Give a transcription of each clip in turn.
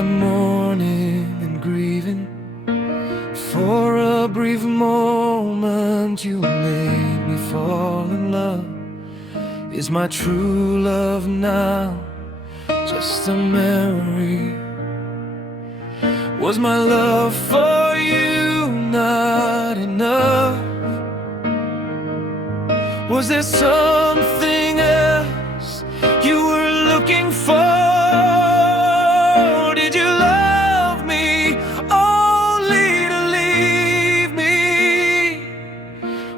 am mourning and grieving. For a brief moment you made me fall in love. Is my true love now just a memory? Was my love for you not enough? Was there something else you were looking for? Did you love me only to leave me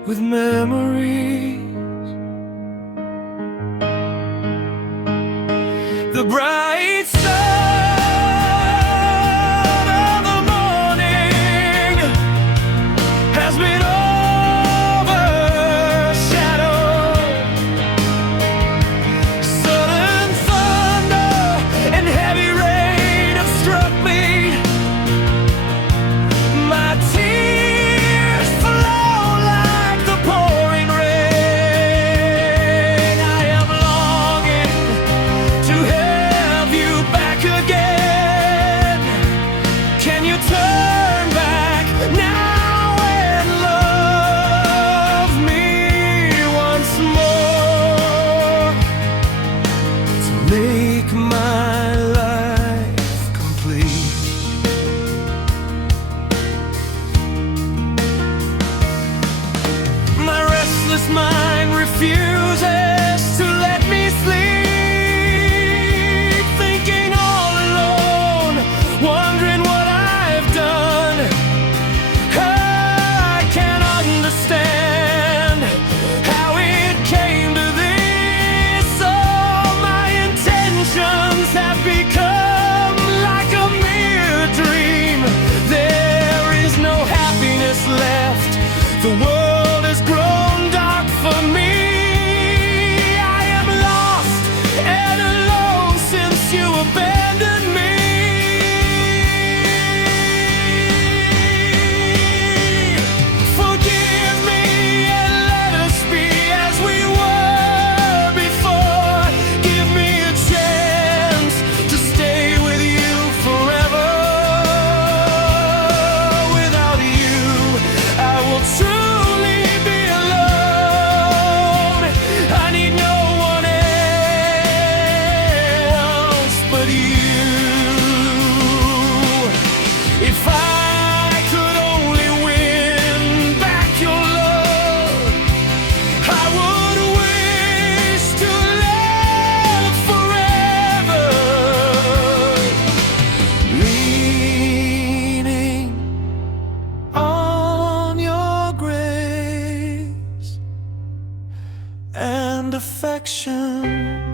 with memories? The bright sun of the morning has been overshadowed. Sudden thunder and heavy rain have struck me. My tears flow like the pouring rain. I am longing to have you back again. Can you turn back now and love me once more, to make my life complete? My restless mind refuses to let me sleep, thinking all alone, wondering what I've done. I can't understand how it came to this. All my intentions have become like a mere dream. There is no happiness left. The world has grown dark for me. I am lost and alone since you abandoned me. Forgive me and let us be as we were before. Give me a chance to stay with you forever. Without you, I will truly be alone. I need no one else but you. If I could only win back your love, I would wish to live forever, leaning on your grace and affection.